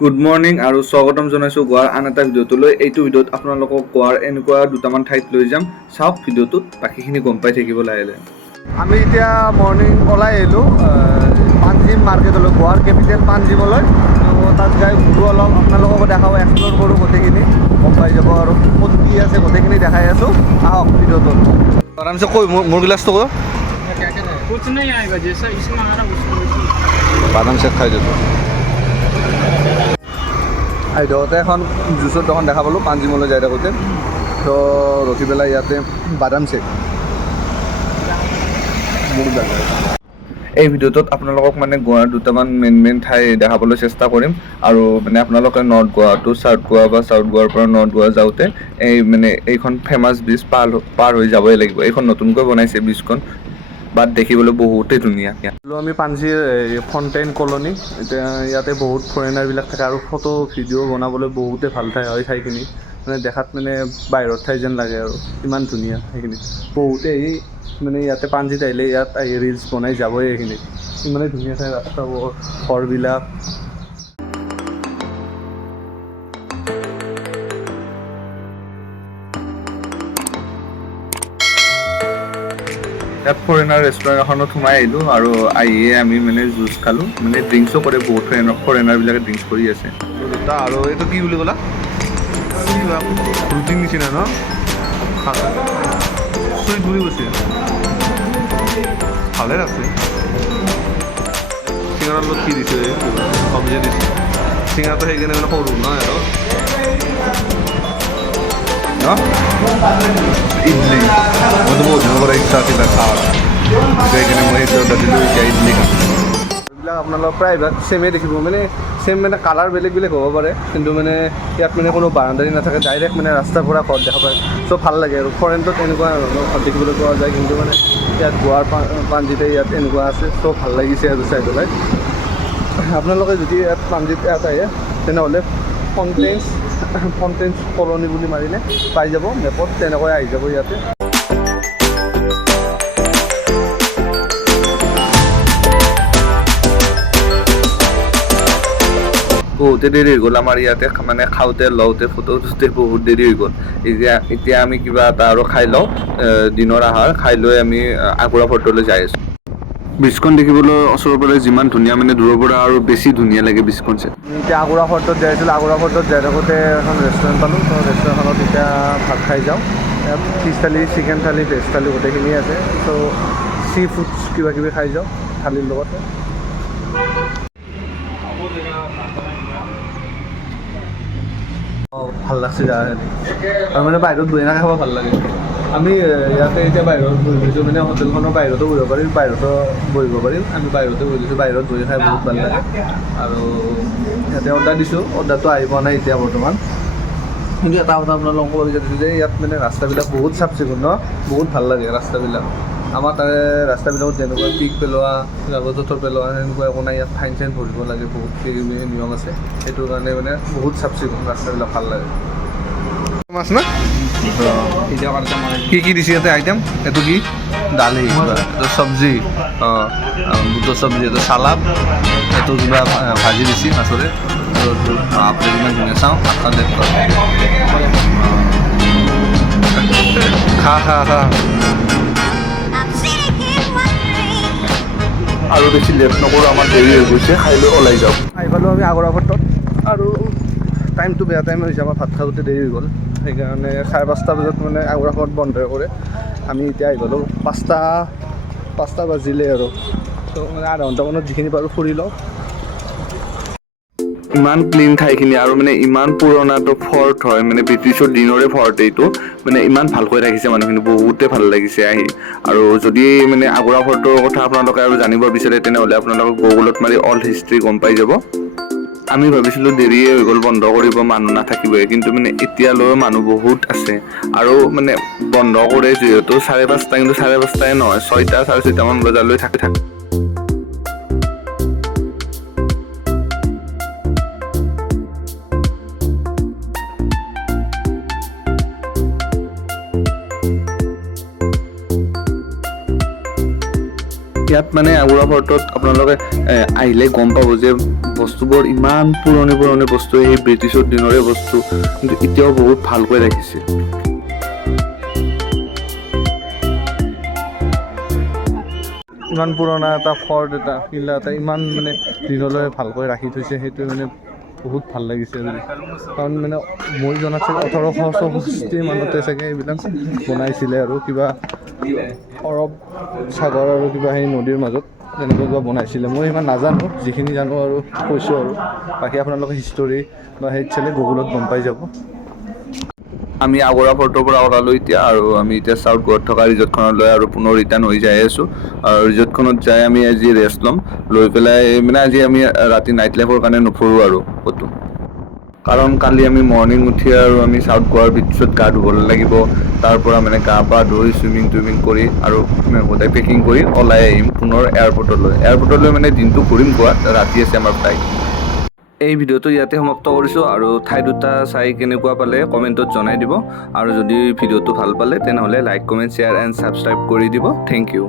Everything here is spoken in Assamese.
গুড মৰ্নিং আৰু স্বাগতম জনাইছোঁ গোৱাৰ আন এটা ভিডিঅ'টোলৈ। এইটো ভিডিঅ'ত আপোনালোকক গোৱাৰ এনেকুৱা দুটামান ঠাইত লৈ যাম। চাওক ভিডিঅ'টোত, বাকীখিনি গম পাই থাকিব লাহে লাহে। আমি এতিয়া মৰ্নিং ওলাই আহিলোঁ পাঞ্জিম মাৰ্কেটলৈ, গোৱাৰ কেপিটেল পাঞ্জিমলৈ। তাত যাই ঘূৰোঁ অলপ, আপোনালোককো দেখাব, এক্সপ্ল'ৰ কৰোঁ গোটেইখিনি, গম পাই যাব আৰু ক'ত কি আছে গোটেইখিনি দেখাই আছোঁ। আহক ভিডিঅ'টোত। আৰামছে কৈ মোৰ গিলাচটো কৈ कुछ नहीं आएगा जैसा इसमें आ रहा उसमें বাদাম চেক খাই দিলোঁ। আইডতে এখন জুচৰ দোকান দেখা পালোঁ পাঞ্জিমলৈ যাই থাকোঁতে, তো ৰখি পেলাই ইয়াতে বাদাম চেক মোৰ লাগে। এই ভিডিঅ'টোত আপোনালোকক মানে গোৱাৰ দুটামান মেইন ঠাই দেখাবলৈ চেষ্টা কৰিম। আৰু মানে আপোনালোকে নৰ্থ গোৱা টু চাউথ গোৱা বা চাউথ গোৱাৰ পৰা নৰ্থ গোৱা যাওঁতে এইখন ফেমাছ ব্ৰিজ পাৰ হৈ যাবই লাগিব। এইখন নতুনকৈ বনাইছে ব্ৰিজখন, বাট দেখিবলৈ বহুতেই ধুনীয়া। আমি পাঞ্জিৰ ফণ্টেইন কলনী, এতিয়া ইয়াতে বহুত ফৰেনাৰবিলাক থাকে আৰু ফটো ভিডিঅ' বনাবলৈ বহুতেই ভাল ঠাই হয়। ঠাইখিনি মানে দেখাত মানে বাহিৰৰ ঠাই যেন লাগে আৰু ইমান ধুনীয়া সেইখিনি। বহুতে মানে ইয়াতে পাঞ্জিত আহিলে ইয়াত আহি ৰিলচ বনাই যাবই। এইখিনি ইমানেই ধুনীয়া ঠাই, ৰাস্তাবোৰ, ঘৰবিলাক। ইয়াত ফৰেনাৰ ৰেষ্টুৰেণ্ট এখনত সোমাই আহিলোঁ আৰু আহিয়ে আমি মানে জুচ খালোঁ। মানে ড্ৰিংকছো কৰে, বহুত ফৰেনাৰবিলাকে ড্ৰিংকছ কৰি আছে। আৰু এইটো কি বুলি ক'লা? ৰুটিৰ নিচিনা ন? চুইট বুলি কৈছে, ভালে আছে। চিঙৰাৰ লগত কি দিছে? চব্জি দিছে। চিঙৰাটো সেইকাৰণে মানে সৰু নহয় আৰু ইডলি মইতো বহুত দিনৰ পৰা ইচ্ছা আছিলে খাওঁ, সেইকাৰণে মই সেইটো অৰ্ডাৰ দিলোঁ। এতিয়া ইডলি খাওঁ। এইবিলাক আপোনালোকৰ প্ৰায়ভাগ ছেমেই দেখিব, মানে ছেম মানে কালাৰ বেলেগ বেলেগ হ'ব পাৰে, কিন্তু মানে ইয়াত মানে কোনো বাৰাণ্ডাৰী নাথাকে, ডাইৰেক্ট মানে ৰাস্তাৰ পৰা ঘৰত দেখা পায়। চ' ভাল লাগে আৰু ফৰেনটোত এনেকুৱা ধৰণৰ ঘৰ দেখিবলৈ পোৱা যায়, কিন্তু মানে ইয়াত গোৱাৰ পাঞ্জিতে ইয়াত এনেকুৱা আছে। চ' ভাল লাগিছে আৰু চাই পেলাই। আপোনালোকে যদি ইয়াত পাঞ্জিত আহে তেনেহ'লে ফণ্টেইনছ কলনী বুলি মাৰিলে পাই যাব মেপত, তেনেকৈ আহি যাব ইয়াতে। বহুতে দেৰি হৈ গ'ল আমাৰ ইয়াতে, মানে খাওঁতে লওঁতে ফটো উঠোঁতে বহুত দেৰি হৈ গ'ল। এতিয়া আমি কিবা এটা আৰু খাই লওঁ, দিনৰ আহাৰ খাই লৈ আমি আগ্ৰা ফৰ্টলৈ যাই আছোঁ। ব্ৰিজখন দেখিবলৈ ওচৰৰ পৰা যিমান ধুনীয়া, মানে দূৰৰ পৰা আৰু বেছি ধুনীয়া লাগে ব্ৰিজখন চাই। এতিয়া আগ্ৰা ফৰ্টত যাই আছিলোঁ। আগ্ৰা ফৰ্টত যাই থাকোঁতে এখন ৰেষ্টুৰেণ্ট পালোঁ, তো ৰেষ্টুৰেণ্টখনত এতিয়া ভাত খাই যাওঁ। ইয়াত ফিছ থালি, চিকেন থালি, ভেজ থালি গোটেইখিনি আছে। ত' চি ফুডছ কিবা কিবি খাই যাওঁ থালিৰ লগতে। ভাল লাগছে জাগাখিনি, আৰু মানে বাহিৰত বহি খাব ভাল লাগে। আমি ইয়াতে এতিয়া বাহিৰত বহি গৈছোঁ, মানে হোটেলখনৰ বাহিৰতো বহিব পাৰিম, বাহিৰতো বহিব পাৰিম। আমি বাহিৰতে বহি গৈছোঁ, বাহিৰত বহি খাই বহুত ভাল লাগে। আৰু ইয়াতে অৰ্ডাৰ দিছোঁ, অৰ্ডাৰটো আহি পোৱা নাই এতিয়া বৰ্তমান। কিন্তু এটা কথা আপোনালোকক ক'ব বিচাৰিছোঁ যে ইয়াত মানে ৰাস্তাবিলাক বহুত চাফ চিকুণ ন, বহুত ভাল লাগে ৰাস্তাবিলাক। আমাৰ তাৰে ৰাস্তাবিলাকত যেনেকুৱা পিক পেলোৱা, জাবৰ জোঁথৰ পেলোৱা সেনেকুৱা একো নাই। ইয়াত ফাইন চাইন ভৰিব লাগে, বহুত নিয়ম আছে। সেইটো কাৰণে মানে বহুত চাফ চিকুণ, ৰাস্তাবিলাক ভাল লাগে। মাছ না কি কি দিছে ইয়াতে আইটেম? এইটো কি? দালি, এইটো চব্জি, বুটৰ চব্জি, এইটো চালাড, এইটো কিবা ভাজি দিছে মাছৰে। আপুনি কিমান ধুনীয়া চাওঁ, খা খা খা। আৰু বেছি লেট নকৰোঁ, আমাৰ দেৰি হৈ গৈছে, খাই লৈ ওলাই যাওঁ। আহি পালোঁ আমি আগ্ৰা ফৰ্টত, আৰু টাইমটো বেয়া টাইম হৈছে, আমাৰ ভাত খাওঁতে দেৰি হৈ গ'ল। সেইকাৰণে 5:30 বজাত মানে আগ্ৰা ফৰ্ট বন্ধ কৰে। আমি এতিয়া আহি গ'লোঁ 5টা বাজিলে আৰু, ত' মানে আধা ঘণ্টামানত যিখিনি পাৰোঁ ফুৰি লওঁ। ইমান ক্লিন ঠাইখিনি, আৰু মানে ইমান পুৰণাটো ফৰ্ট হয়, মানে ব্ৰিটিছৰ দিনৰে ফৰ্ট এইটো। মানে ইমান ভালকৈ ৰাখিছে মানুহখিনি, বহুতে ভাল লাগিছে আহি। আৰু যদি মানে আগ্ৰা ফৰ্টৰ কথা আপোনালোকে আৰু জানিব বিচাৰে, তেনেহ'লে আপোনালোকে গুগলত মাৰি অল্ড হিষ্ট্ৰী গম পাই যাব। আমি ভাবিছিলোঁ দেৰিয়ে হৈ গ'ল, বন্ধ কৰিব, মানুহ নাথাকিবই, কিন্তু মানে এতিয়ালৈও মানুহ বহুত আছে। আৰু মানে বন্ধ কৰে যিহেতু 5:30, কিন্তু 5:30 নহয়, 6টা 6:30মান বজালৈ থাকে। ইয়াত মানে আগুৰা ফৰ্টত আপোনালোকে আহিলে গম পাব যে বস্তুবোৰ ইমান পুৰণি পুৰণি বস্তু, সেই ব্ৰিটিছৰ দিনৰে বস্তু, কিন্তু এতিয়াও বহুত ভালকৈ ৰাখিছে। ইমান পুৰণা এটা ফৰ্ট, এটা কিলা এটা ইমান মানে দিনলৈ ভালকৈ ৰাখি থৈছে, সেইটো মানে বহুত ভাল লাগিছে বুলি। কাৰণ মানে মই জনাত চাগে 1864 মানতে চাগে এইবিলাক বনাইছিলে, আৰু কিবা অৰব সাগৰ আৰু কিবা সেই নদীৰ মাজত তেনেকৈ কিবা বনাইছিলে। মই ইমান নাজানো, যিখিনি জানো আৰু কৈছোঁ আৰু বাকী আপোনালোকে হিষ্টৰী বা সেইত চালে গুগলত গম পাই যাব। আমি আগুৰা ফৰ্টৰ পৰা ওলালোঁ এতিয়া, আৰু আমি এতিয়া চাউথ গোৱাত থকা ৰিজৰ্টখনলৈ আৰু পুনৰ ৰিটাৰ্ণ হৈ যাই আছোঁ। আৰু ৰিজৰ্টখনত যাই আমি আজি ৰেষ্ট ল'ম, লৈ পেলাই মানে আজি আমি ৰাতি নাইট লাইফৰ কাৰণে নুফুৰোঁ আৰু ক'তো, কাৰণ কালি আমি মৰ্ণিং উঠি আৰু আমি চাউথ গোৱাৰ বিচত গা ধুবলৈ লাগিব। তাৰ পৰা মানে গা পা ধুই চুইমিং কৰি আৰু গোটেই পেকিং কৰি ওলাই আহিম পুনৰ এয়াৰপৰ্টলৈ মানে দিনটো ঘূৰিম গোৱাত, ৰাতি আছে আমাৰ ফ্লাইট। এই ভিডিঅ'টো ইয়াতে সমাপ্ত কৰিছোঁ, আৰু ঠাই দুটা চাই কেনেকুৱা পালে কমেণ্টত জনাই দিব, আৰু যদি ভিডিঅ'টো ভাল পালে তেনেহ'লে like, comment, share and subscribe কৰি দিব। Thank U.